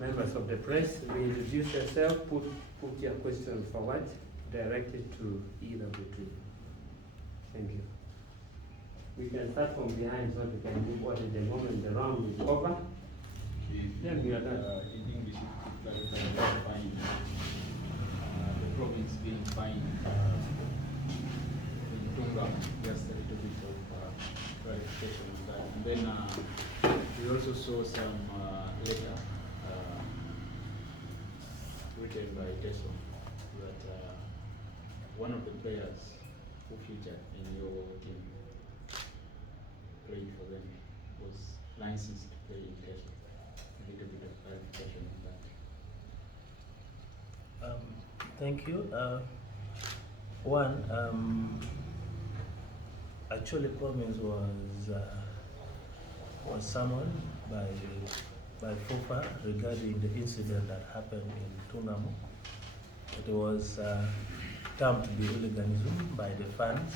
Members of the press, reintroduce yourself, put your question forward, direct it to either of the two. Thank you. We can start from behind so we can move on at the moment the round is over. Then we are done. In English, fine. The province being fine in Tunga, just a little bit of clarification on that. And then we also saw some letter written by Teso that one of the players who featured in your team playing for them was licensed to play in Teso. A little bit of clarification on that. Thank you. Acholi Province was summoned by FUFA regarding the incident that happened in Tunamo. It was termed to be hooliganism by the fans.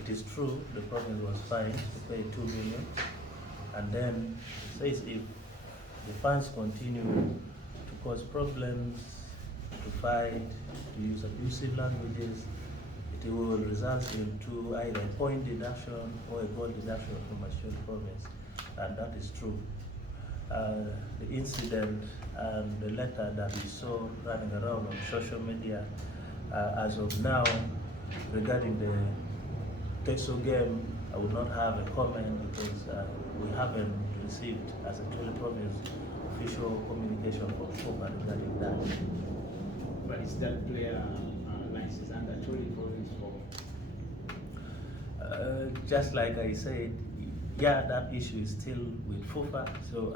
It is true the province was fined to pay 2 million, and then it says if the fans continue to cause problems, to fight, to use abusive languages, it will result into either a point deduction or a goal deduction from Acholi Province, and that is true. The incident and the letter that we saw running around on social media as of now regarding the Teso game, I would not have a comment because we haven't received as a Acholi Province official communication from FUFA regarding that. But is that player license under Acholi Province for? Just like I said, yeah, that issue is still with FUFA, so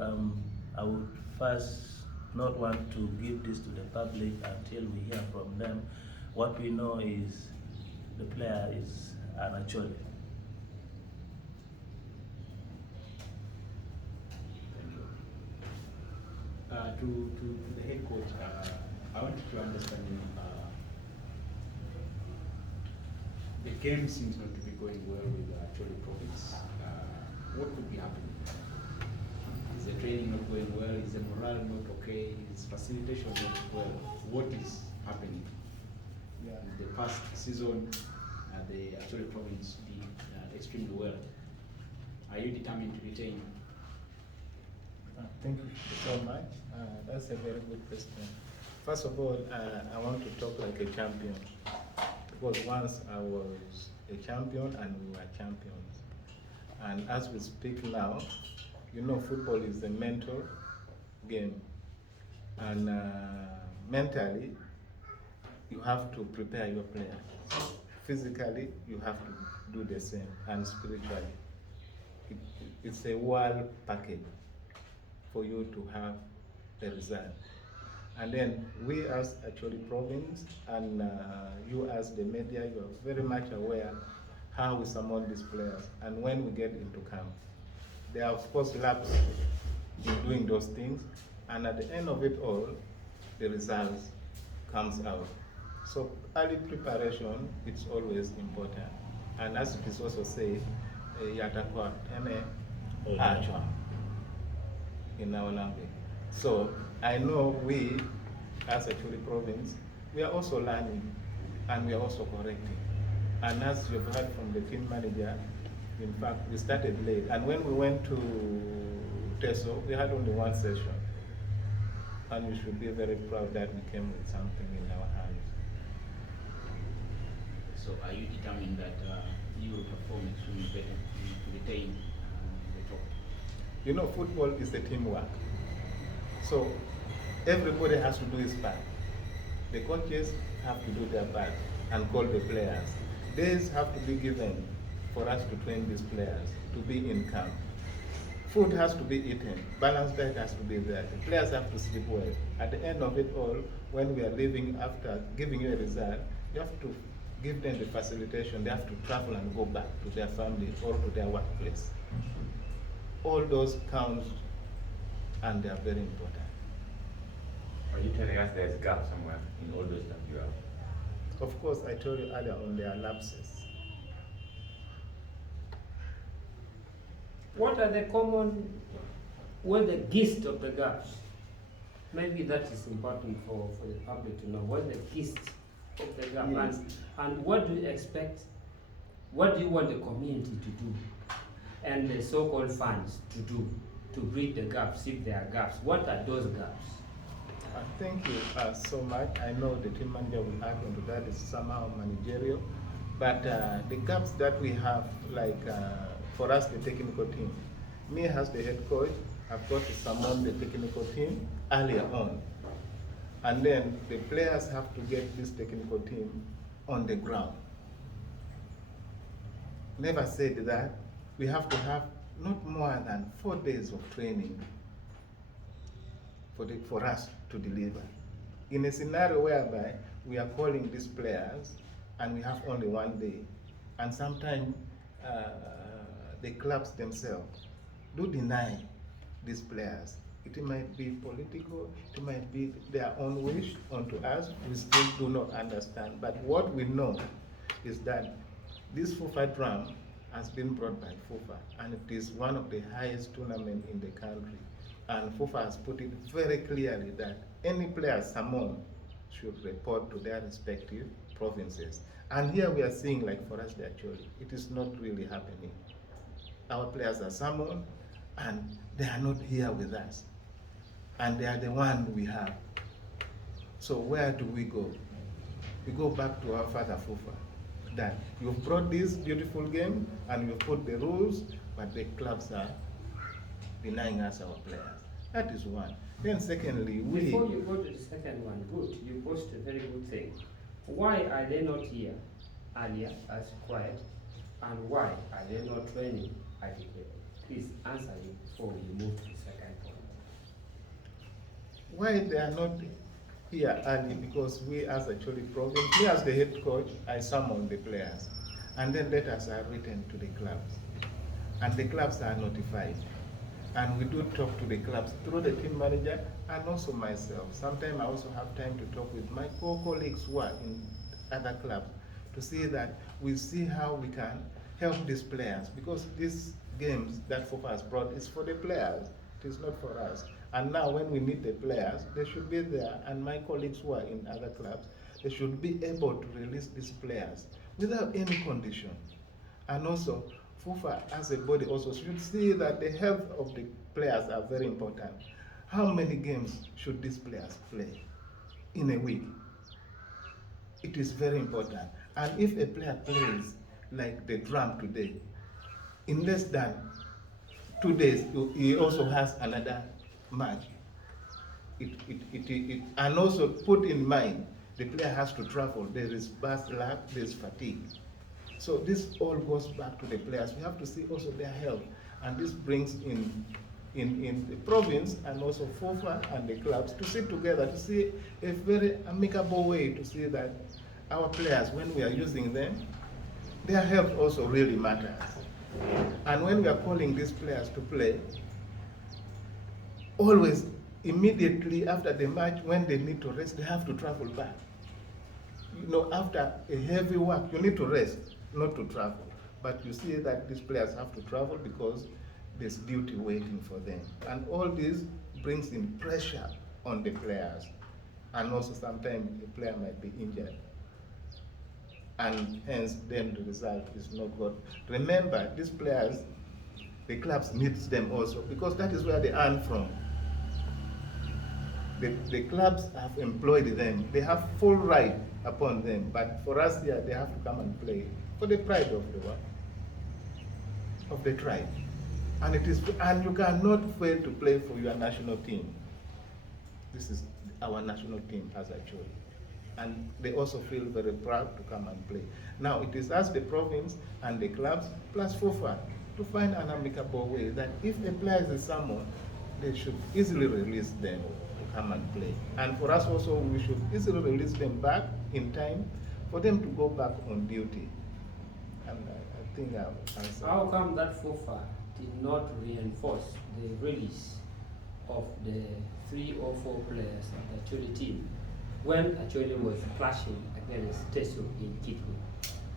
I would first not want to give this to the public until we hear from them. What we know is the player is an Acholi. To the head coach, I wanted to understand the game seems not to be going well with Acholi Province. What could be happening? Is the training not going well? Is the morale not okay? Is facilitation not well? What is happening? Yeah. In the past season, the Acholi Province did extremely well. Are you determined to retain? Thank you so much. That's a very good question. First of all, I want to talk like a champion, because once I was a champion and we were champions. And as we speak now, you know, football is a mental game. And mentally, you have to prepare your players. Physically, you have to do the same, and spiritually. It's a whole package for you to have the result. And then we as Acholi Province and you as the media, you are very much aware how we summon these players and when we get into camp. There are of course laps in doing those things, and at the end of it all, the results comes out. So early preparation, it's always important. And as it is also said, yatakwa teme achwa in our language. So I know we, as Acholi Province, we are also learning and we are also correcting. And as you've heard from the team manager, in fact, we started late. And when we went to Teso, we had only one session. And we should be very proud that we came with something in our hands. So are you determined that you will perform extremely better to retain the top? You know, football is the teamwork. So everybody has to do his part. The coaches have to do their part and call the players. Days have to be given for us to train these players, to be in camp. Food has to be eaten, balanced diet has to be there. The players have to sleep well. At the end of it all, when we are leaving after giving you a result, you have to give them the facilitation. They have to travel and go back to their family or to their workplace. All those count and they are very important. Are you telling us there's a gap somewhere in all those that you have? Of course, I told you earlier on there are lapses. What are the common what the gist of the gaps? Maybe that is important for the public to know. What the gist of the gap? Yes. And what do you expect? What do you want the community to do? And the so-called funds to do to bridge the gaps, if there are gaps? What are those gaps? Thank you so much. I know the team manager will add on to that. It's somehow managerial. But the gaps that we have, like for us, the technical team, me as the head coach, I've got to summon the technical team earlier on. And then the players have to get this technical team on the ground. Never said that we have to have not more than 4 days of training for us to deliver. In a scenario whereby we are calling these players and we have only 1 day, and sometimes the clubs themselves do deny these players. It might be political, it might be their own wish onto us, we still do not understand. But what we know is that this FUFA drum has been brought by FUFA, and it is one of the highest tournaments in the country. And FUFA has put it very clearly that any player summoned should report to their respective provinces. And here we are seeing, like for us, actually, it is not really happening. Our players are summoned, and they are not here with us. And they are the one we have. So where do we go? We go back to our father FUFA, that you've brought this beautiful game and you've put the rules, but the clubs are denying us our players. That is one. Then secondly, Before you go to the second one, good, you posted a very good thing. Why are they not here earlier as required, and why are they not training adequately? Please answer it before we move to the second point. Why they are not here early? Because we as Acholi Province, me as the head coach, I summon the players, and then letters are written to the clubs, and the clubs are notified. And we do talk to the clubs through the team manager and also myself. Sometimes I also have time to talk with my co-colleagues who are in other clubs to see that we see how we can help these players, because these games that FUFA has brought is for the players, it is not for us. And now when we need the players, they should be there, and my colleagues who are in other clubs, they should be able to release these players without any condition. And also, FUFA as a body also should see that the health of the players are very important. How many games should these players play in a week? It is very important. And if a player plays like the drum today, in less than 2 days, he also has another match. And also put in mind, the player has to travel. There is bad luck, there is fatigue. So this all goes back to the players. We have to see also their health, and this brings in the province and also FUFA and the clubs to sit together to see a very amicable way to see that our players, when we are using them, their health also really matters. And when we are calling these players to play, always immediately after the match, when they need to rest, they have to travel back. You know, after a heavy work, you need to rest, not to travel. But you see that these players have to travel because there's duty waiting for them. And all this brings in pressure on the players. And also sometimes the player might be injured. And hence then the result is not good. Remember, these players, the clubs needs them also, because that is where they earn from. The clubs have employed them. They have full right upon them. But for us here, they have to come and play for the pride of the tribe. And and you cannot fail to play for your national team. This is our national team as Acholi. And they also feel very proud to come and play. Now it is us, the province and the clubs, plus FUFA, to find an amicable way that if a player is summoned, they should easily release them to come and play. And for us also, we should easily release them back in time for them to go back on duty. And I think I've answered. How come that FUFA did not reinforce the release of the 3 or 4 players of the Acholi team when Acholi was clashing against Teso in Kitwe?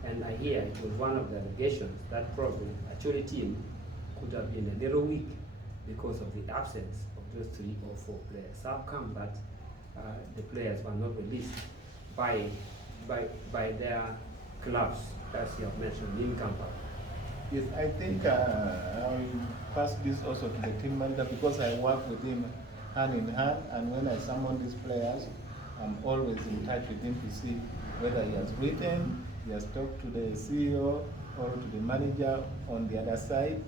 And I hear it was one of the allegations that probably Acholi team could have been a little weak because of the absence of those 3 or 4 players. How come that the players were not released by their clubs, as you have mentioned, in Kampala? Yes, I think I'll pass this also to the team manager because I work with him hand in hand, and when I summon these players, I'm always in touch with him to see whether he has written, he has talked to the CEO or to the manager on the other side,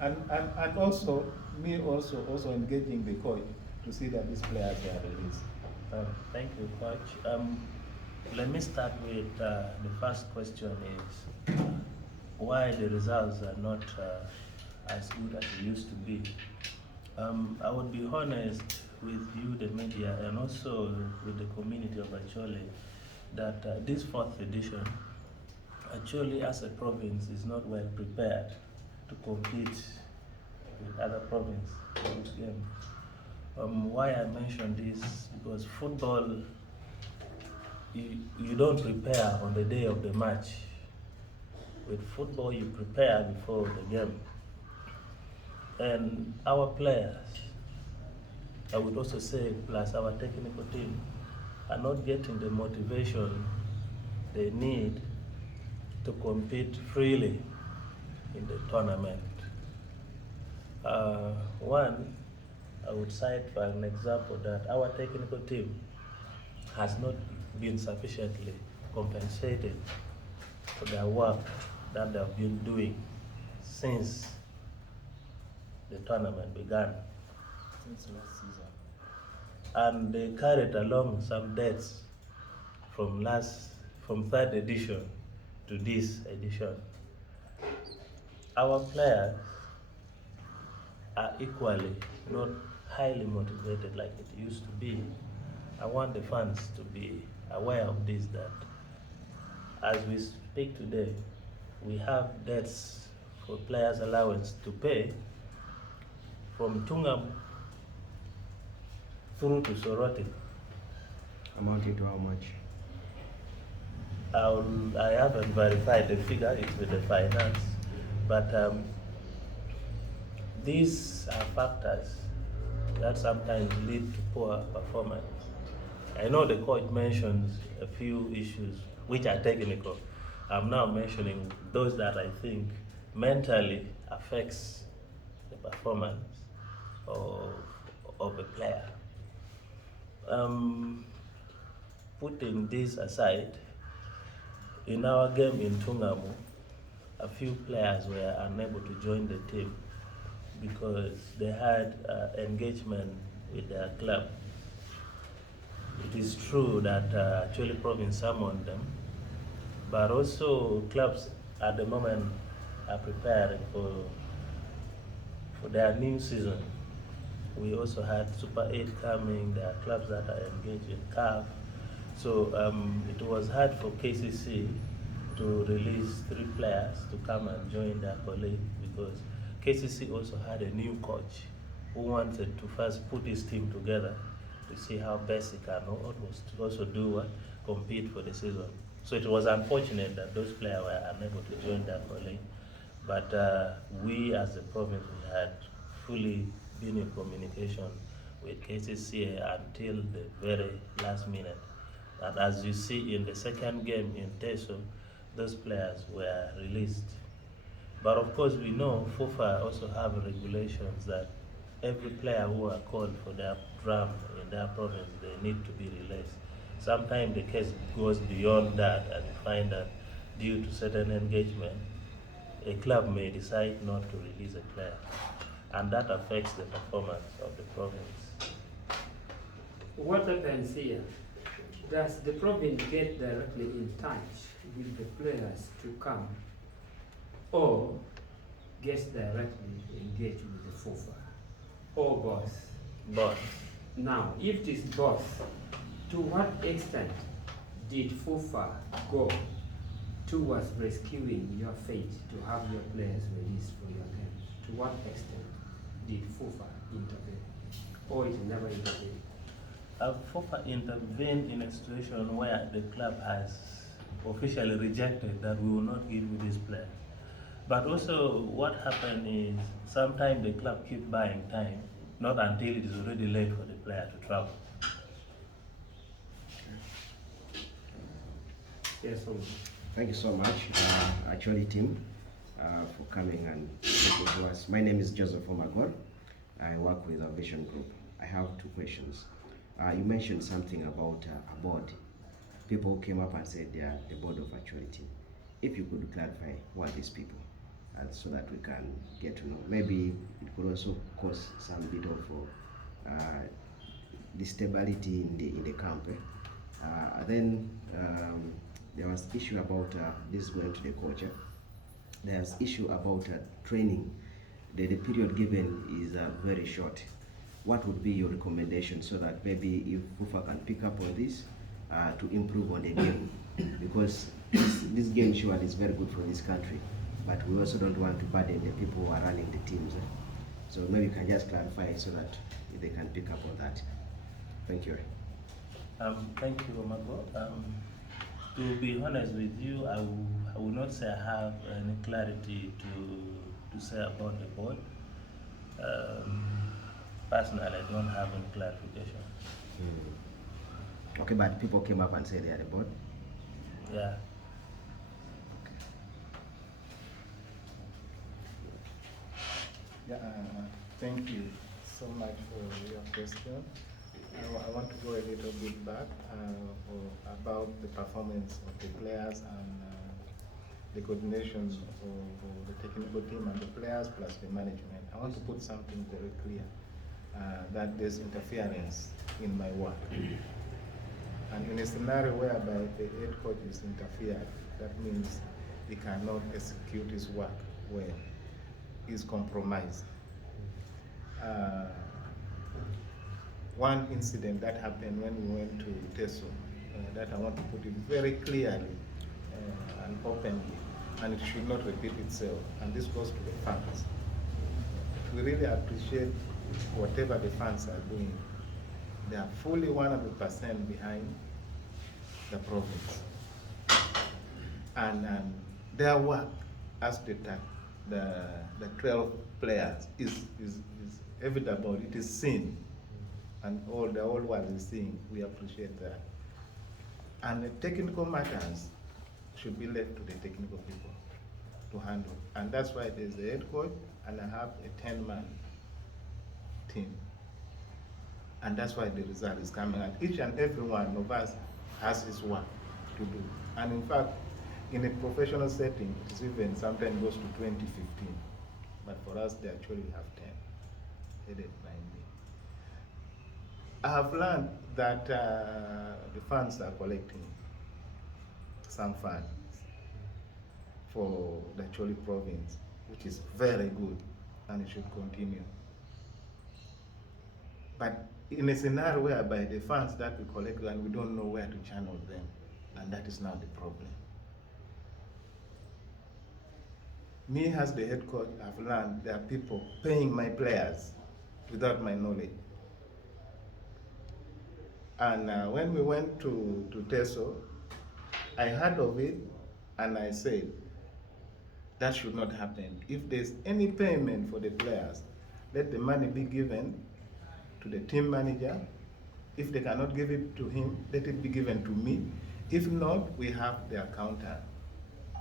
and also me also engaging the coach to see that these players are released. Thank you, Coach. Let me start with the first question is why the results are not as good as they used to be. I would be honest with you, the media, and also with the community of Acholi, that this 4th edition, Acholi as a province is not well prepared to compete with other provinces in this game. Why I mention this, because football, you don't prepare on the day of the match. With football, you prepare before the game. And our players, I would also say, plus our technical team, are not getting the motivation they need to compete freely in the tournament. One, I would cite for an example that our technical team has not been sufficiently compensated for their work that they've been doing since the tournament began. Since last season. And they carried along some debts from 3rd edition to this edition. Our players are equally not highly motivated like it used to be. I want the fans to be aware of this, that as we speak today, we have debts for players' allowance to pay from Tungam through to Soroti. Amounting to how much? I haven't verified the figure, it's with the finance, but these are factors that sometimes lead to poor performance. I know the coach mentions a few issues which are technical. I'm now mentioning those that I think mentally affects the performance of a player. Putting this aside, in our game in Tungamu, a few players were unable to join the team because they had engagement with their club. It is true that Acholi Province summoned them, but also clubs at the moment are preparing for their new season. We also had Super 8 coming, there are clubs that are engaged in CAF. So it was hard for KCC to release 3 players to come and join their colleague because KCC also had a new coach who wanted to first put his team together to see how best he can also do what, compete for the season. So it was unfortunate that those players were unable to join their colleague. But we as a province, we had fully been in communication with KCC until the very last minute. And as you see in the second game in Teso, those players were released. But of course we know FUFA also have regulations that every player who are called for their drum in their province, they need to be released. Sometimes the case goes beyond that and you find that due to certain engagement, a club may decide not to release a player. And that affects the performance of the province. What happens here? Does the province get directly in touch with the players to come, or gets directly engaged with the FUFA, or both? But Now, if it is both, to what extent did FUFA go towards rescuing your fate to have your players released for your game? To what extent did FUFA intervene, or it never intervened? FUFA intervened in a situation where the club has officially rejected that we will not give you this player. But also, what happened is sometimes the club keep buying time, not until it is already late for the player to travel. Yes, Thank you so much, Acholi team, for coming and talking to us. My name is Joseph Omagor. I work with our Vision Group. I have two questions. You mentioned something about a board. People came up and said they are the board of Acholi team. If you could clarify who are these people, and so that we can get to know. Maybe it could also cause some bit of instability in the camp. Then there was issue about this going to the coach. There's issue about training. The period given is very short. What would be your recommendation so that maybe if FUFA can pick up on this to improve on the game? Because this game surely is very good for this country, but we also don't want to burden the people who are running the teams. So maybe you can just clarify so that they can pick up on that. Thank you. Thank you, Omago. To be honest with you, I will not say I have any clarity to say about the board. Personally, I don't have any clarification. Okay, but people came up and said they are the board? Yeah. Yeah, thank you so much for your question. I want to go a little bit back about the performance of the players and the coordination of the technical team and the players plus the management. I want to put something very clear, that there's interference in my work. And in a scenario whereby the head coach is interfered, that means he cannot execute his work well. He's compromised. One incident that happened when we went to Teso, that I want to put it very clearly and openly, and it should not repeat itself, and this goes to the fans. We really appreciate whatever the fans are doing. They are fully 100% behind the province. And their work as the 12 players is evident, it is seen. And the whole world is seeing. We appreciate that. And the technical matters should be left to the technical people to handle. And that's why there's the head coach, and I have a 10-man team. And that's why the result is coming. And each and every one of us has his work to do. And in fact, in a professional setting, it is even sometimes goes to 20, 15. But for us, they actually have 10, headed by me. I have learned that the funds are collecting some funds for the Acholi Province, which is very good, and it should continue. But in a scenario whereby the funds that we collect and we don't know where to channel them, and that is now the problem. Me as the head coach, I've learned there are people paying my players without my knowledge. And when we went to Teso, I heard of it and I said, that should not happen. If there's any payment for the players, let the money be given to the team manager. If they cannot give it to him, let it be given to me. If not, we have the accountant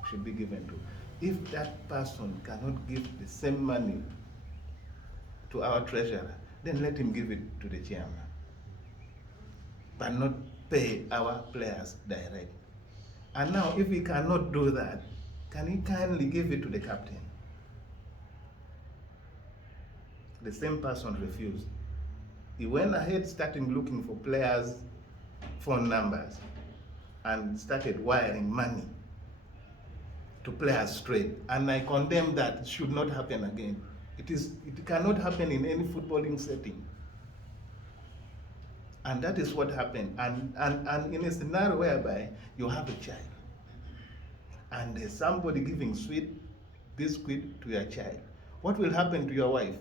should be given to. If that person cannot give the same money to our treasurer, then let him give it to the chairman, but not pay our players direct. And now, if he cannot do that, can he kindly give it to the captain? The same person refused. He went ahead, started looking for players' phone numbers, and started wiring money to players straight. And I condemn that. It should not happen again. It cannot happen in any footballing setting. And that is what happened. And in a scenario whereby you have a child, and there's somebody giving sweet biscuit to your child, what will happen to your wife?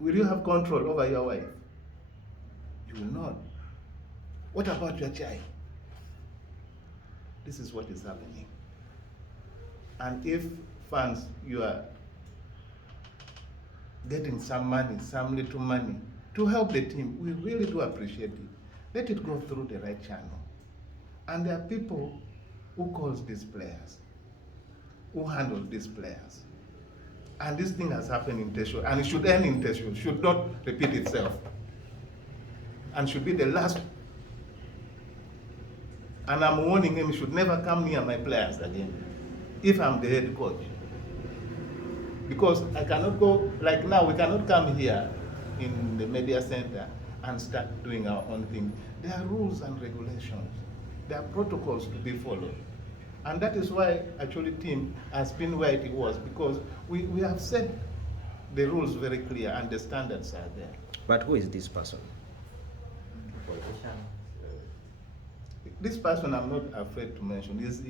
Will you have control over your wife? You will not. What about your child? This is what is happening. And if fans, you are getting some money, some little money, to help the team, we really do appreciate it. Let it go through the right channel. And there are people who calls these players, who handle these players. And this thing has happened in Tesho, and it should end in Tesho, should not repeat itself. And should be the last. And I'm warning him, he should never come near my players again, if I'm the head coach. Because I cannot go, like now, we cannot come here in the media center and start doing our own thing. There are rules and regulations. There are protocols to be followed. And that is why Acholi team has been where it was, because we have set the rules very clear and the standards are there. But who is this person? This person I'm not afraid to mention is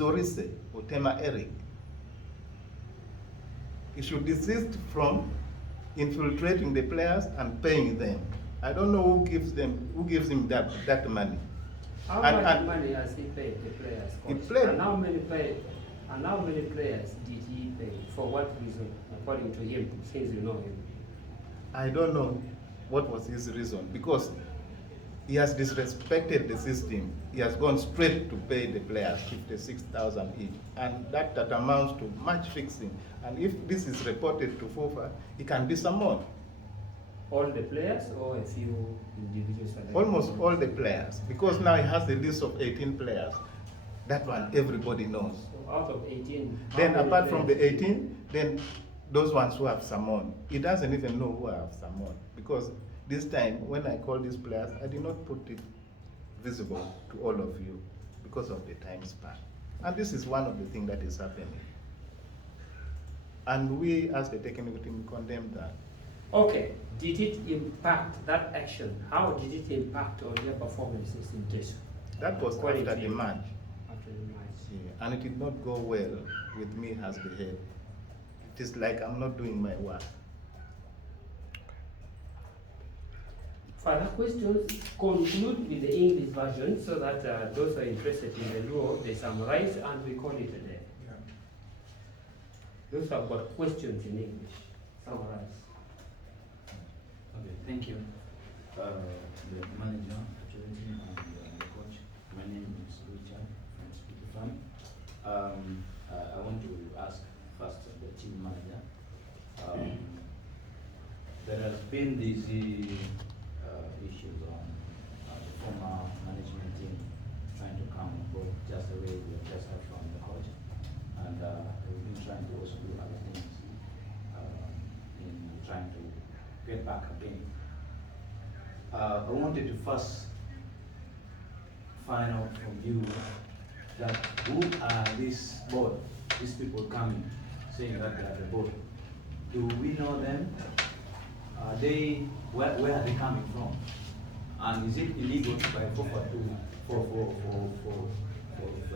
Orise Otema Eric. He should desist from infiltrating the players and paying them. I don't know who gives him that money. How much money has he paid the players? He played. And how many players did he pay? For what reason, according to him, since you know him? I don't know what was his reason, because he has disrespected the system. He has gone straight to pay the players 56,000 each, and that amounts to match fixing. And if this is reported to FOFA, it can be summoned. All the players or a few individuals? Almost all the players, because now he has a list of 18 players. That one everybody knows. So out of 18, then apart from the 18, then those ones who have summoned, he doesn't even know who have summoned, because this time when I call these players, I did not put it visible to all of you because of the time span. And this is one of the things that is happening. And we as the technical team condemn that. Okay, did it impact that action? How did it impact on your performances in this? That was after the match. After the match. Yeah, and it did not go well with me as the head. It is like I'm not doing my work. Further questions, conclude with the English version so that those who are interested in the Luo, they summarize and we call it a day. Yeah. Those who have got questions in English, summarize. Okay, thank you. The manager, Acholi, and the coach. My name is Richard from Speaker Farm. I want to ask first the team manager. There has been these issues on the former management team trying to come on board just the way we have just heard from the coach, and we've been trying to also do other things in trying to get back again. I wanted to first find out from you that who are this board, these people coming, saying that they are the board. Do we know them? Are they, where are they coming from? And is it illegal by FOFA for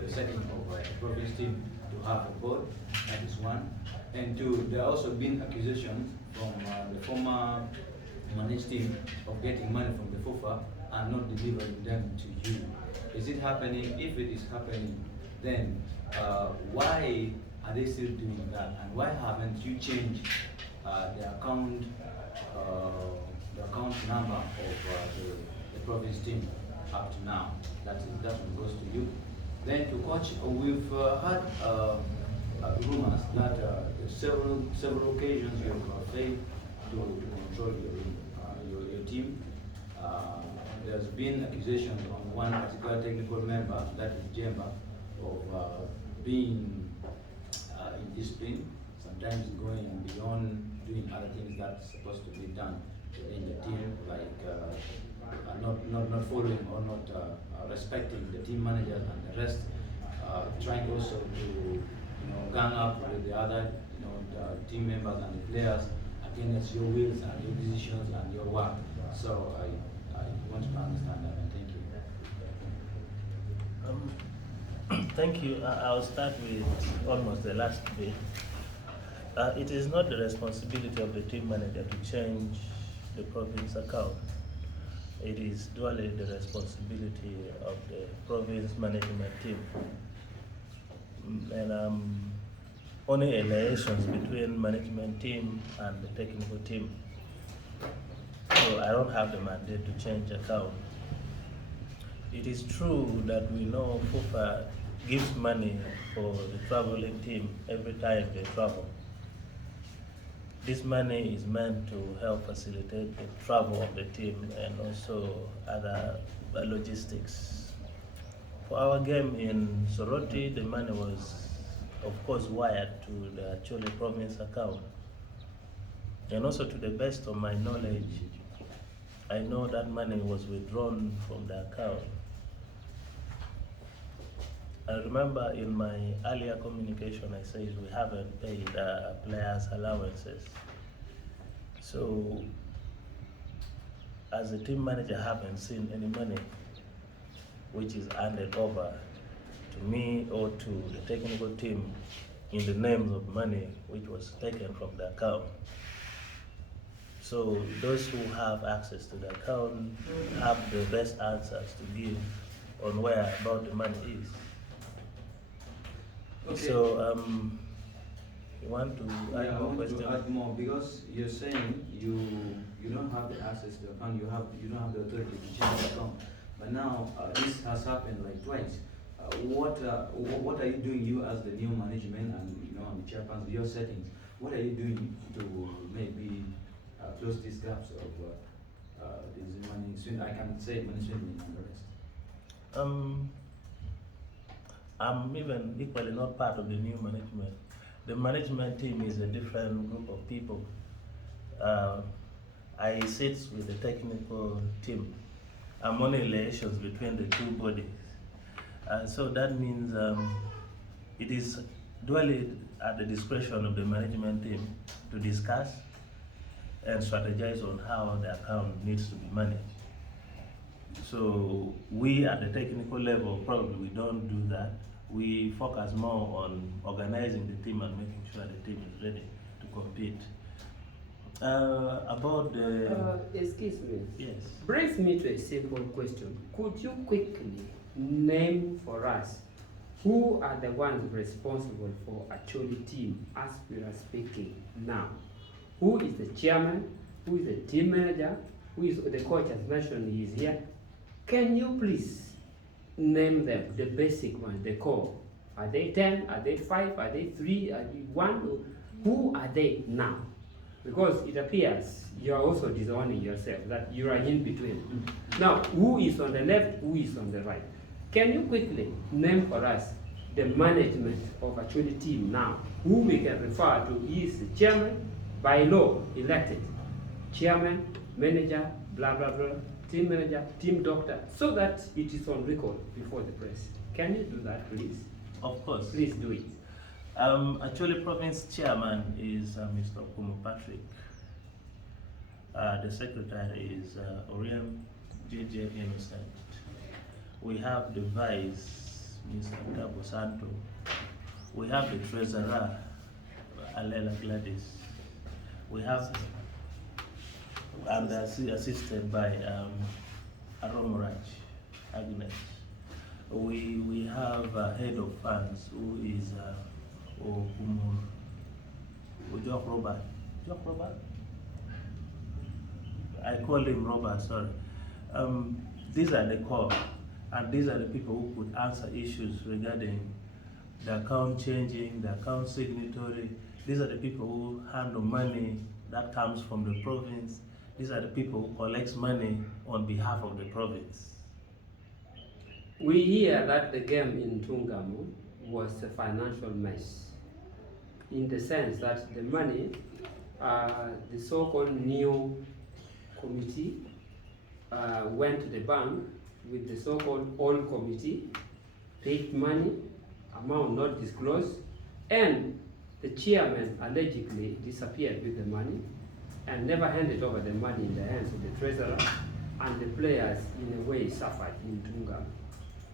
the setting of a province team to have a board? That is one. And two, there are also been accusations from the former managed team of getting money from the FOFA and not delivering them to you. Is it happening? If it is happening, then why are they still doing that? And why haven't you changed the account number of the province team up to now? That one goes to you. Then to coach, we've had rumors that several occasions you have failed to control your team. There's been accusations on one particular technical member, that is Jemba, of being indisciplined, sometimes going beyond doing other things that's supposed to be done in the team, like not following or not respecting the team managers and the rest, trying also to gang up with the other the team members and the players against your wills and your decisions and your work. So I want to understand that, and thank you. Thank you. I'll start with almost the last bit. It is not the responsibility of the team manager to change the province account. It is duly the responsibility of the province management team. and only relations between management team and the technical team. So I don't have the mandate to change account. It is true that we know FUFA gives money for the traveling team every time they travel. This money is meant to help facilitate the travel of the team and also other logistics. For our game in Soroti, the money was, of course, wired to the Acholi Province account. And also, to the best of my knowledge, I know that money was withdrawn from the account. I remember in my earlier communication, I said we haven't paid players' allowances. So, as a team manager, I haven't seen any money which is handed over to me or to the technical team in the names of money which was taken from the account. So those who have access to the account have the best answers to give on where about the money is. Okay. So you want to add Yeah, I more want questions? to add more because you're saying you don't have the access to the account, you don't have the authority to change the account. But now this has happened like twice. What are you doing, you as the new management and and the chairperson, your settings? What are you doing to maybe close these gaps of this money swindling? I can say money swindling and the rest. I'm even equally not part of the new management. The management team is a different group of people. I sit with the technical team. I'm on relations between the two bodies. So that means it is duly at the discretion of the management team to discuss and strategize on how the account needs to be managed. So we at the technical level, probably we don't do that. We focus more on organizing the team and making sure the team is ready to compete. About the... Excuse me. Yes. Brings me to a simple question. Could you quickly name for us who are the ones responsible for Acholi team as we are speaking now? Who is the chairman? Who is the team manager? Who is the coach as mentioned he is here? Can you please name them, the basic ones, the core? Are they 10? Are they 5? Are they 3? Are they 1? Who are they now? Because it appears you are also disowning yourself, that you are in between. Now, who is on the left, who is on the right? Can you quickly name for us the management of Acholi team now, who we can refer to is the chairman, by law elected, chairman, manager, blah, blah, blah, team manager, team doctor, so that it is on record before the press. Can you do that, please? Of course. Please do it. Acholi Province chairman is Mr. Kumu Patrick. The secretary is Oriam JJ Innocent. We have the vice, Mr. Dabo Santo. We have the treasurer, Alela Gladys. We have, and assisted by Aromraj Agnes. We have a head of funds who is Jock Robert. Jock Robert? I call him Robert, sorry. These are the core, and these are the people who could answer issues regarding the account changing, the account signatory. These are the people who handle money that comes from the province. These are the people who collect money on behalf of the province. We hear that the game in Tungamu was a financial mess, in the sense that the money, the so-called new committee went to the bank with the so-called old committee, paid money, amount not disclosed, and the chairman allegedly disappeared with the money and never handed over the money in the hands of the treasurer, and the players in a way suffered in Tungamu.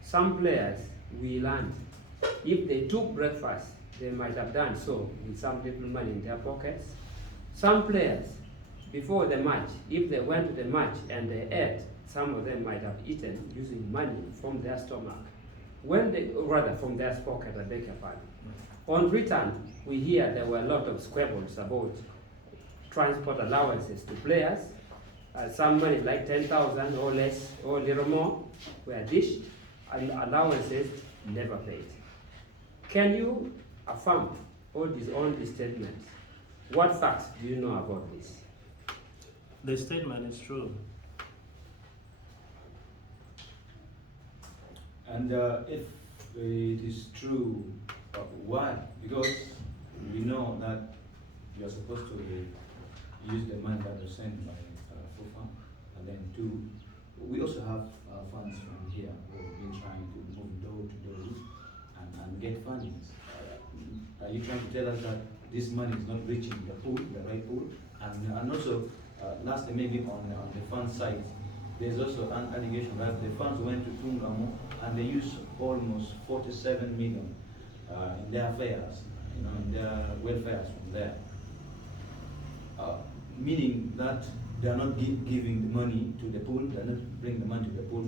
Some players, we learned, if they took breakfast, they might have done so with some little money in their pockets. Some players, before the match, if they went to the match and they ate, some of them might have eaten using money from their stomach. when they, rather from their pocket, I beg your pardon. On return, we hear there were a lot of squabbles about transport allowances to players. Some money like 10,000 or less or little more were dished, and allowances never paid. Can you affirm all these statements? What facts do you know about this? The statement is true. And if it is true, why? Because we know that you are supposed to use the money that was sent by FUFA, and then two, we also have funds from here who have been trying to move door to door and get fundings. Are you trying to tell us that this money is not reaching the pool, the right pool? And also, lastly, maybe on the fund side, there's also an allegation that the funds went to Tungamo and they used almost 47 million in their fares, in their welfares from there. Meaning that they are not giving the money to the pool, they are not bringing the money to the pool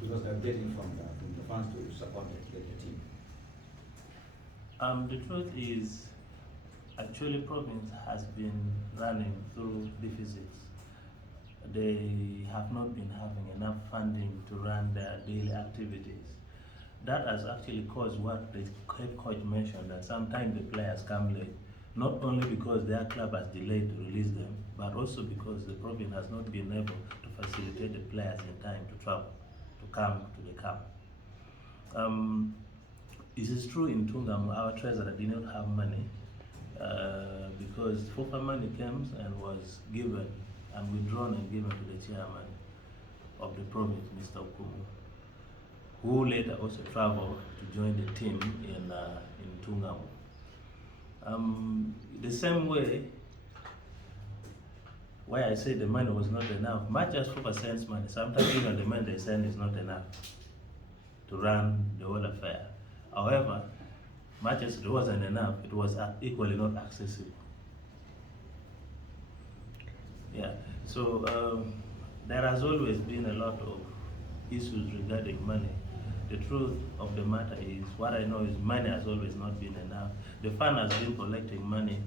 because they are getting from the funds to support the team. The truth is, Acholi Province has been running through deficits. They have not been having enough funding to run their daily activities. That has actually caused what the head coach mentioned, that sometimes the players come late, not only because their club has delayed to release them, but also because the province has not been able to facilitate the players in time to travel, to come to the camp. It is true in Tungam, our treasurer did not have money because FUFA money came and was given and withdrawn and given to the chairman of the province, Mr. Okumu, who later also traveled to join the team in Tungam. The same way, why I say the money was not enough, much as FUFA sends money, sometimes even the money they send is not enough to run the whole affair. However, much as it wasn't enough, it was equally not accessible. Yeah, so there has always been a lot of issues regarding money. The truth of the matter is, what I know is money has always not been enough. The fund has been collecting money.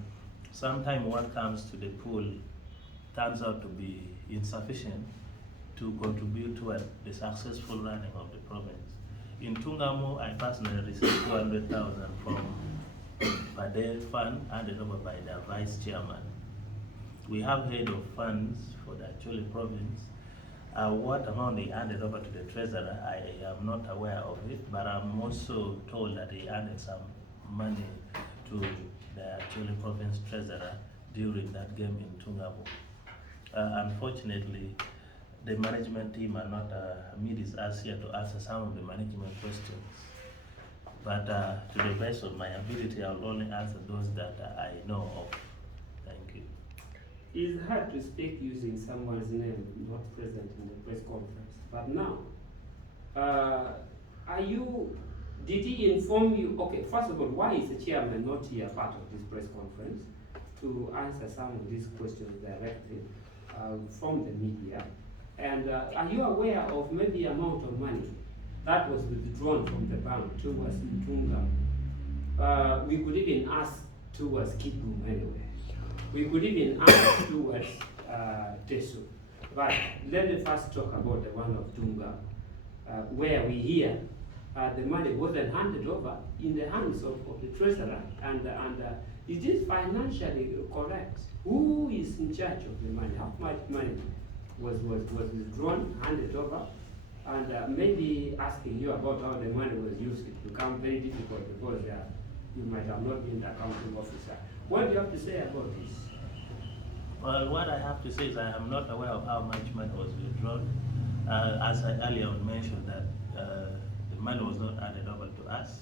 Sometimes what comes to the pool turns out to be insufficient to contribute to the successful running of the province. In Tungamo, I personally received 200,000 from Padel Fund handed over by the vice chairman. We have head of funds for the Acholi Province. What amount they handed over to the treasurer, I am not aware of it, but I'm also told that he handed some money to the Acholi Province treasurer during that game in Tungamo. Unfortunately, the management team are not amidst us here to answer some of the management questions. But to the best of my ability, I'll only answer those that I know of. Thank you. It's hard to speak using someone's name not present in the press conference. But now, did he inform you? Okay, first of all, why is the chairman not here part of this press conference to answer some of these questions directly from the media? And are you aware of maybe amount of money that was withdrawn from the bank towards Tunga? We could even ask towards Kibum anyway. We could even ask towards Tesu. But let me first talk about the one of Tunga, where we hear the money wasn't handed over in the hands of the treasurer, and is this financially correct? Who is in charge of the money? How much money was withdrawn, handed over, and maybe asking you about how the money was used? It become very difficult because you might have not been the accounting officer. What do you have to say about this? Well, what I have to say is I am not aware of how much money was withdrawn. As I earlier mentioned that the money was not handed over to us.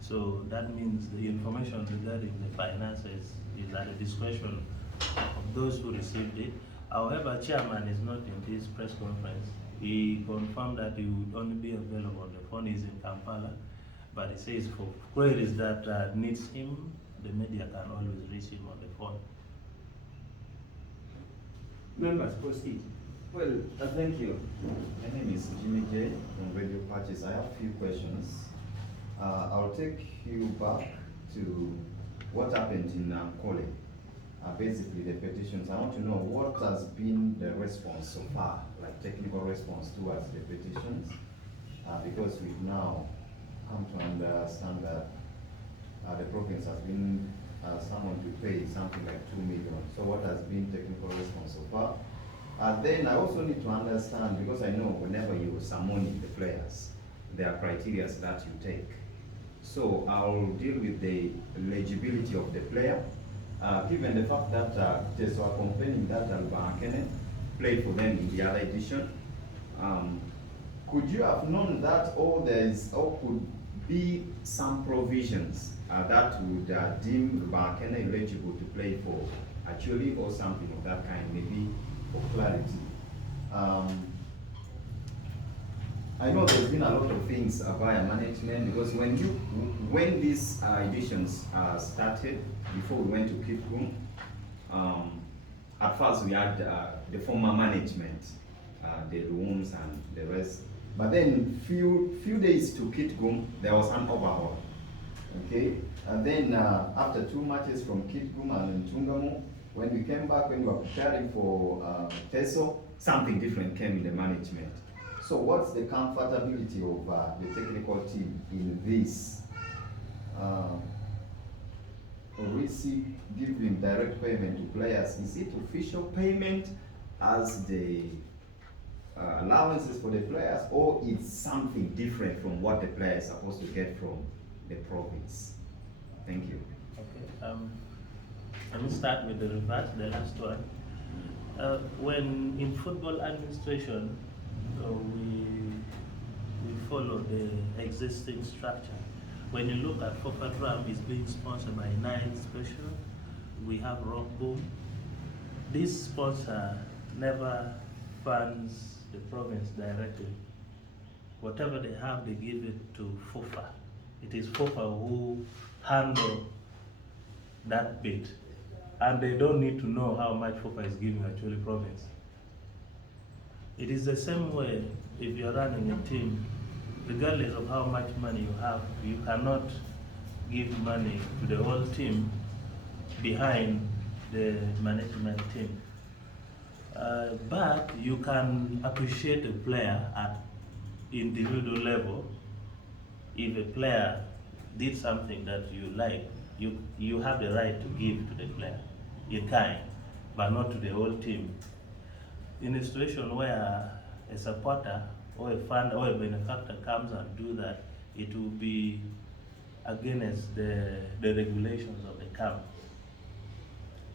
So that means the information regarding the finances is at the discretion of those who received it. However, chairman is not in this press conference. He confirmed that he would only be available on the phone. He's in Kampala, but he says for queries that needs him, the media can always reach him on the phone. Members, proceed. Well, thank you. My name is Jimmy J from Radio Patches. I have a few questions. I'll take you back to what happened in Acholi. Basically, the petitions. I want to know what has been the response so far, like technical response towards the petitions, because we've now come to understand that the province has been summoned to pay something like 2 million. So what has been technical response so far? Then I also need to understand, because I know whenever you summon the players, there are criteria that you take. So I'll deal with the eligibility of the player, given the fact that they were complaining that Albakene played for them in the other edition. Could you have known that, or could be some provisions that would deem Albakene eligible to play for Acholi or something of that kind, maybe for clarity? I know there's been a lot of things via management, because when these editions started, before we went to Kitgum, at first we had the former management, the rooms and the rest. But then few days to Kitgum, there was an overhaul. Okay, and then after 2 matches from Kitgum and Ntungamo, when we came back, when we were preparing for Teso, something different came in the management. So what's the comfortability of the technical team in this? Receive, giving direct payment to players, is it official payment as the allowances for the players, or it's something different from what the player is supposed to get from the province? Thank you. Okay. Let me start with the reverse, the last one. When in football administration, we follow the existing structure. When you look at FOFA is being sponsored by Nine Special, we have Rock Boom. This sponsor never funds the province directly. Whatever they have, they give it to FOFA. It is FOFA who handle that bit. And they don't need to know how much FOFA is giving Acholi Province. It is the same way if you're running a team, regardless of how much money you have, you cannot give money to the whole team behind the management team. But you can appreciate a player at individual level. If a player did something that you like, you have the right to give to the player in kind, but not to the whole team. In a situation where a supporter or a fan or a benefactor comes and do that, it will be against the regulations of the camp.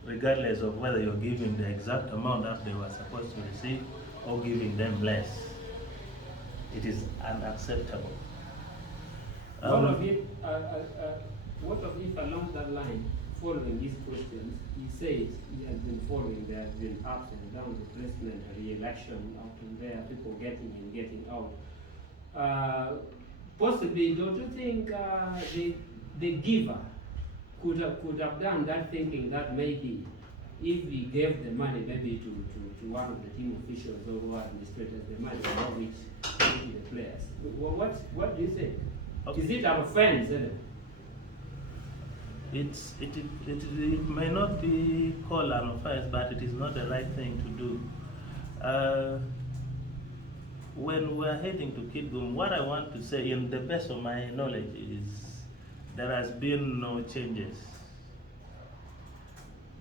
Regardless of whether you're giving the exact amount that they were supposed to receive or giving them less, it is unacceptable. What of if along that line, following these questions, he says he has been following, there has been ups and downs, replacement, re-election out and there, people getting in, getting out. Possibly, don't you think the giver could have done that, thinking that maybe if we gave the money maybe to one of the team officials or who administrators, the money will reach to the players? What do you think? Okay. Is it an offense? It may not be called an offense, but it is not the right thing to do. When we're heading to Kitgum, what I want to say, in the best of my knowledge, is there has been no changes.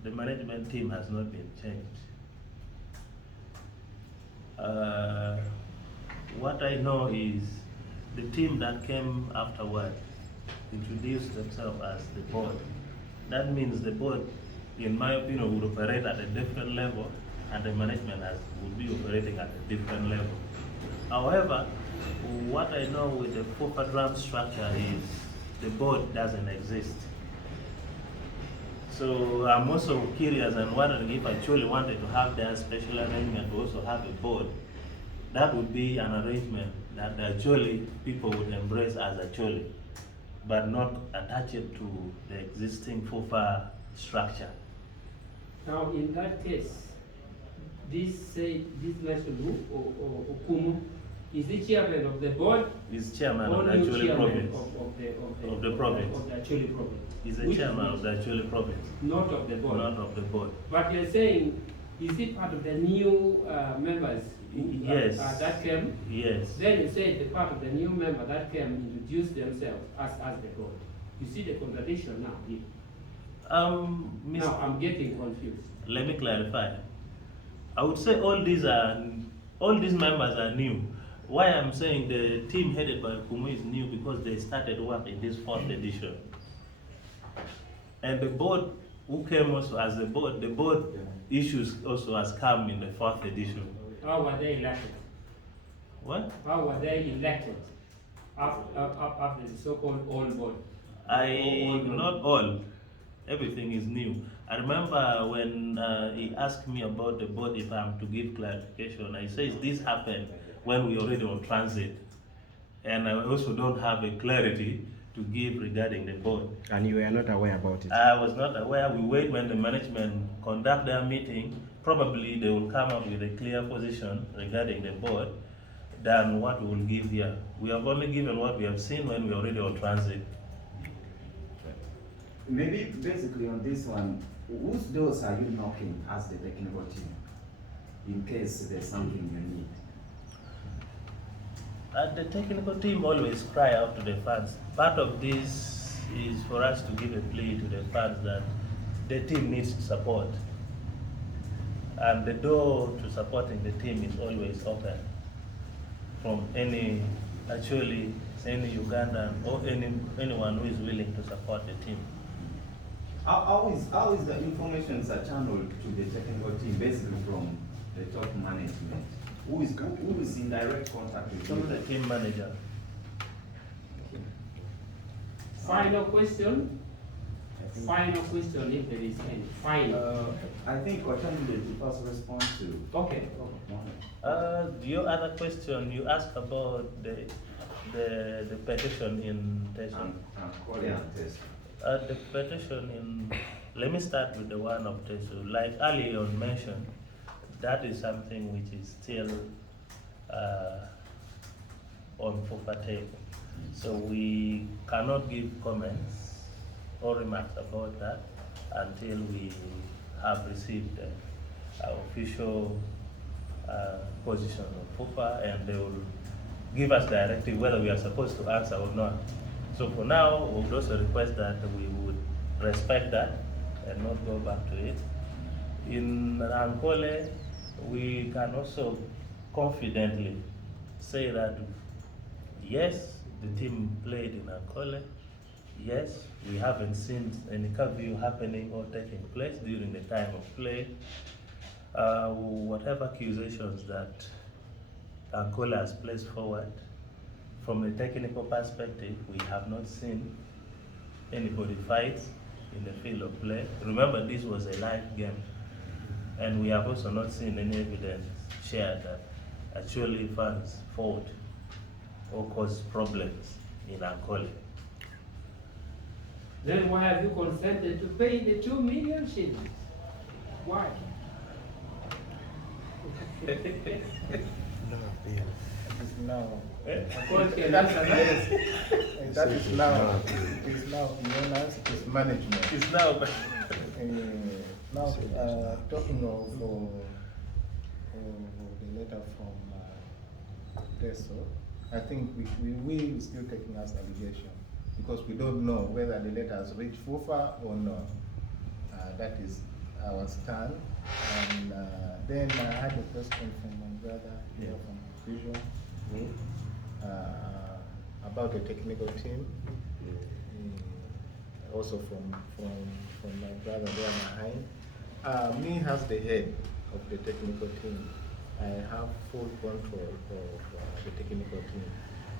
The management team has not been changed. What I know is the team that came afterward introduced themselves as the board. That means the board, in my opinion, would operate at a different level, and the management would be operating at a different level. However, what I know with the FOFA drum structure is the board doesn't exist. So I'm also curious and wondering if Acholi wanted to have their special arrangement to also have a board. That would be an arrangement that the Acholi people would embrace as Acholi, but not attach it to the existing FOFA structure. Now, in that case, this National or Okumu, is the chairman of the board? He's chairman of the Or Acholi chairman Province. of the province. Of the Acholi Province. He's the Which chairman is of the Acholi Province, not of the board. not of the board. But you're saying, is he part of the new members? Yes. That came? Yes. Then you said the part of the new member that came introduced themselves as the board. You see the contradiction now here. Now I'm getting confused. Let me clarify. I would say all these members are new. Why I'm saying the team headed by Kumu is new because they started work in this 4th edition. And the board who came also as the board issues also has come in the 4th edition. How were they elected? What? How were they elected after the so-called old board? Not all. Everything is new. I remember when he asked me about the board, if I'm to give clarification, I said this happened when we already on transit. And I also don't have a clarity to give regarding the board. And you were not aware about it? I was not aware. We wait when the management conduct their meeting. Probably they will come up with a clear position regarding the board than what we will give here. We have only given what we have seen when we are already on transit. Maybe basically on this one, whose doors are you knocking as the technical team in case there's something you need? The technical team always cry out to the fans. Part of this is for us to give a plea to the fans that the team needs support. And the door to supporting the team is always open from any Ugandan or anyone who is willing to support the team. How is the information channeled to the technical team basically from the top management? Who is in direct contact with you? The team manager. Final question. Final question, if there is any. Final. I think Ochani will first respond to. Okay. Your other question, you asked about the petition in Teso. The petition in, let me start with the one of Teso. Like earlier on mentioned, that is something which is still on FOFA table. So we cannot give comments or remarks about that until we have received our official position of FOFA, and they will give us directive whether we are supposed to answer or not. So for now, we would also request that we would respect that and not go back to it. In Ankole, we can also confidently say that yes, the team played in Ankole. Yes, we haven't seen any curfew happening or taking place during the time of play. Whatever accusations that Ankole has placed forward, from a technical perspective, we have not seen anybody fight in the field of play. Remember, this was a live game, and we have also not seen any evidence shared that actually fans fought or caused problems in Ankole. Then why have you consented to pay the 2 million shillings? Why? No. Court can answer that. That is now, it is now known as its management. It's now. Now, talking of the letter from Teso, I think we will still taking as allegation because we don't know whether the letter has reached FOFA or not. That is our stand. And then I had a question from my brother here from Vision. About the technical team, also from my brother there behind. Me as the head of the technical team, I have full control of the technical team.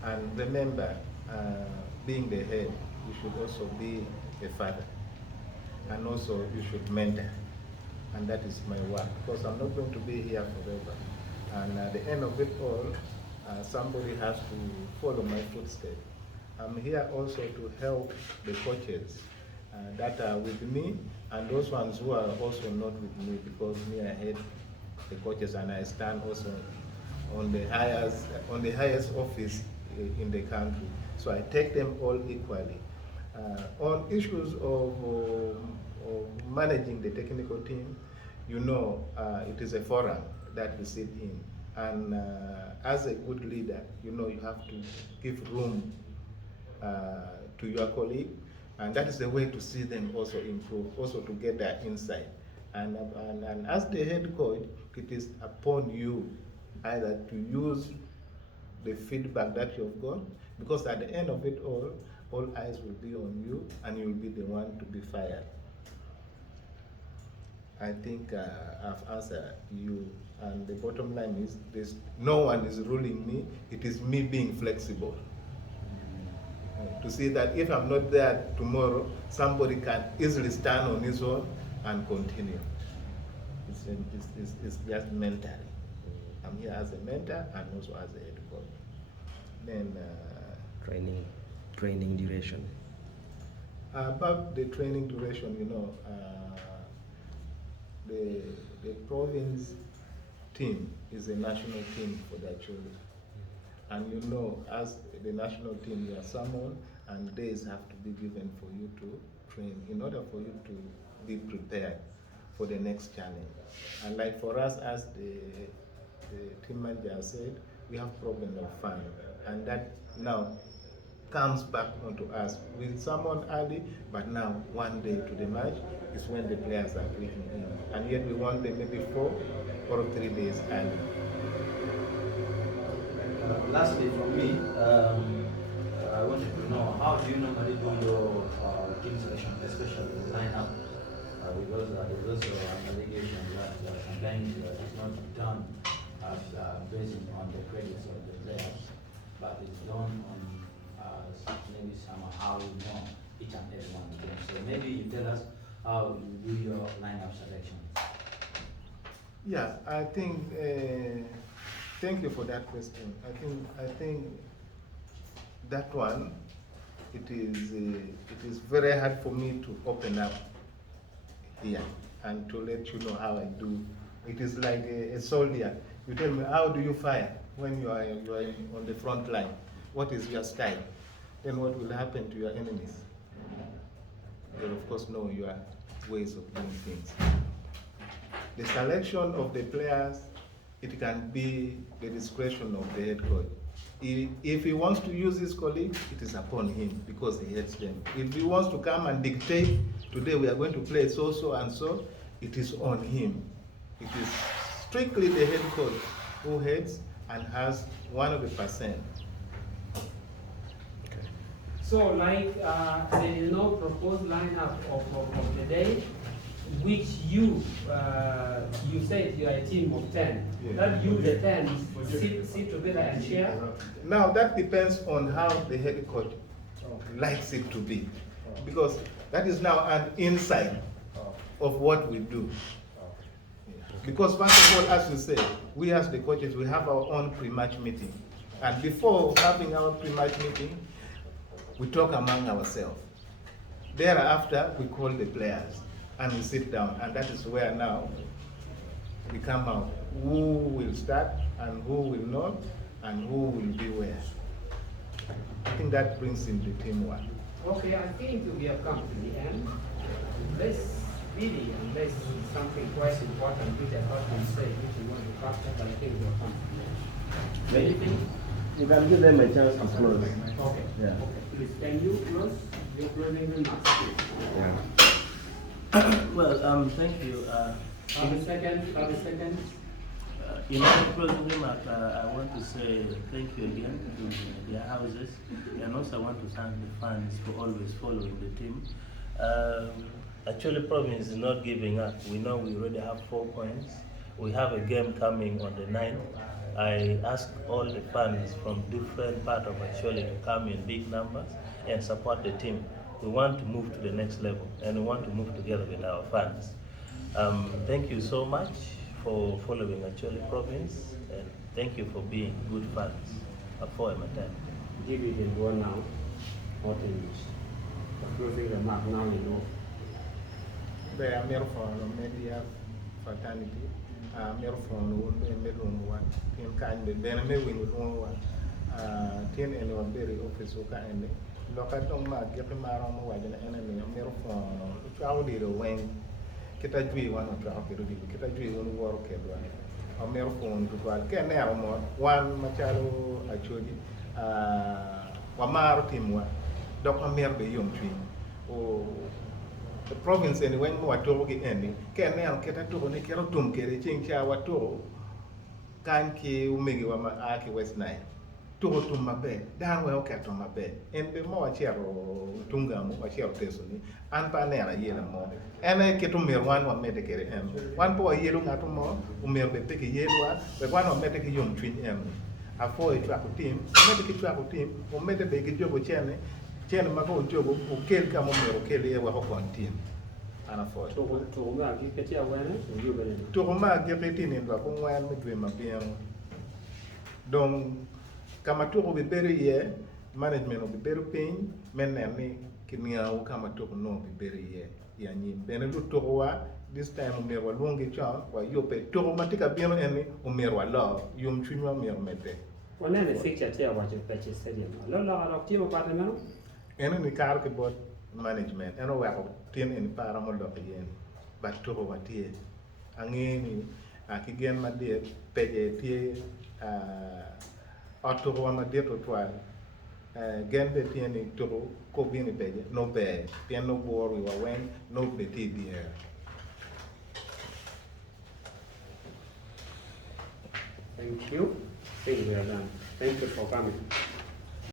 And remember, being the head, you should also be a father, and also you should mentor. And that is my work, because I'm not going to be here forever. And at the end of it all, somebody has to follow my footsteps. I'm here also to help the coaches that are with me, and those ones who are also not with me, because me I head the coaches, and I stand also on the highest office in the country. So I take them all equally. On issues of managing the technical team, you know, it is a forum that we sit in. And as a good leader, you know, you have to give room to your colleague, and that is the way to see them also improve, also to get their insight. And as the head coach, it is upon you either to use the feedback that you've got, because at the end of it all eyes will be on you, and you'll be the one to be fired. I think I've answered you, and the bottom line is this: no one is ruling me. It is me being flexible. To see that if I'm not there tomorrow, somebody can easily stand on his own and continue. It's just mentally. I'm here as a mentor and also as a head coach. Then Training duration. about the training duration, you know, the province team is a national team for the Acholi. And you know, as the national team, you are summoned and days have to be given for you to train in order for you to be prepared for the next challenge. And like for us, as the team manager said, we have problem of funds, and that now comes back onto us. We summon early, but now one day to the match is when the players are clicking in, and yet we want them maybe 4 or 3 days early. Lastly, from me, I wanted to know, how do you normally do your team selection, especially the lineup? Because there's also an allegation that sometimes it's not done as based on the credits of the players, but it's done on maybe somehow you know each and every one of them. So maybe you tell us how you do your lineup selection. Yeah, I think. Thank you for that question. I think that one, it is very hard for me to open up here and to let you know how I do. It is like a soldier. You tell me, how do you fire when you are on the front line? What is your style? Then what will happen to your enemies? They will of course know your ways of doing things. The selection of the players, it can be the discretion of the head coach. If he wants to use his colleagues, it is upon him because he hates them. If he wants to come and dictate, today we are going to play so and so, it is on him. It is strictly the head coach who heads and has 100%. So, like, there is no proposed lineup of the day, which you said you are a team of 10. Yeah. That you, the 10, sit together and share? Now that depends on how the head coach likes it to be, because that is now an insight of what we do. Because first of all, as you say, we as the coaches, we have our own pre-match meeting. And before having our pre-match meeting, we talk among ourselves. Thereafter, we call the players and we sit down, and that is where now we come out who will start and who will not, and who will be where. I think that brings in the teamwork. Okay, I think we have come to the end. Unless something quite important which I heard you say, which you want to capture, but I think we have come to the end. Anything? You can give them a chance to close. Okay. Yeah. Okay. Please, can you close your closing remarks? Yeah. Well, thank you. 30 seconds. In my closing remark, I want to say thank you again to their houses, and also I want to thank the fans for always following the team. Acholi Province is not giving up. We know we already have 4 points. We have a game coming on the 9th. I ask all the fans from different parts of Acholi to come in big numbers and support the team. We want to move to the next level, and we want to move together with our fans. Thank you so much for following Acholi Province, and thank you for being good fans for my time. Give it in one now. What is the closing remark now, you know? The American Media Fraternity mer phone won be me dun wa tin kan be ben me win dun wa tin en wa beri office ka en lo ka tong ma ge pe ma ro mo wa jana en me mer phone cha di do wen kita jui wan o tra ke di kita jui won wor ke do a mer phone du wa ke ne ro mo wan ma chalo Acholi wa mar timwa dok a mer be yom twi o the province and when mo atoro gi eni ke ne an keta to ne kero tum kere ching cha watoro kan ki umegi wa ma aki West Nile to tum mabe dan we okato mabe en be mo achero tunga mo achero teso ni an pa ne ara yela mo ene ke to mer wan wa mede kere em wan po yelo ngato mo umer be pe ke yelwa be wan o mede ke yom twi em afo e twa ko tim mede ke twa ko tim o mede be ke jogo chene chen ma ko jogo o kel ka mo mero kel e wa ko kontin ana fo to ma ki ke tia wana yo bene to ma ge peti ni ba ko ngwan mi dwe ma bien donc kama to be bere ye management o be bere pin men ne ni kinia o kama to no be bere ye ya ni bene lu to wa this time o mero longi cha wa yo pe to ma tika bien en o mero la yum chunwa mero mete wana ne fixture tia wa je peche stadium lo lo ti mo pa de no ene ni kar ke bot management eno wa ko tien en para mo lo yen ba to wa tie angeni akigen ma de peje tie auto wa ma de to twa gen be tie ni to ko bi ni peje no be pien no bor wi wa wen no be ti die thank you. I think we are done. Thank you for coming.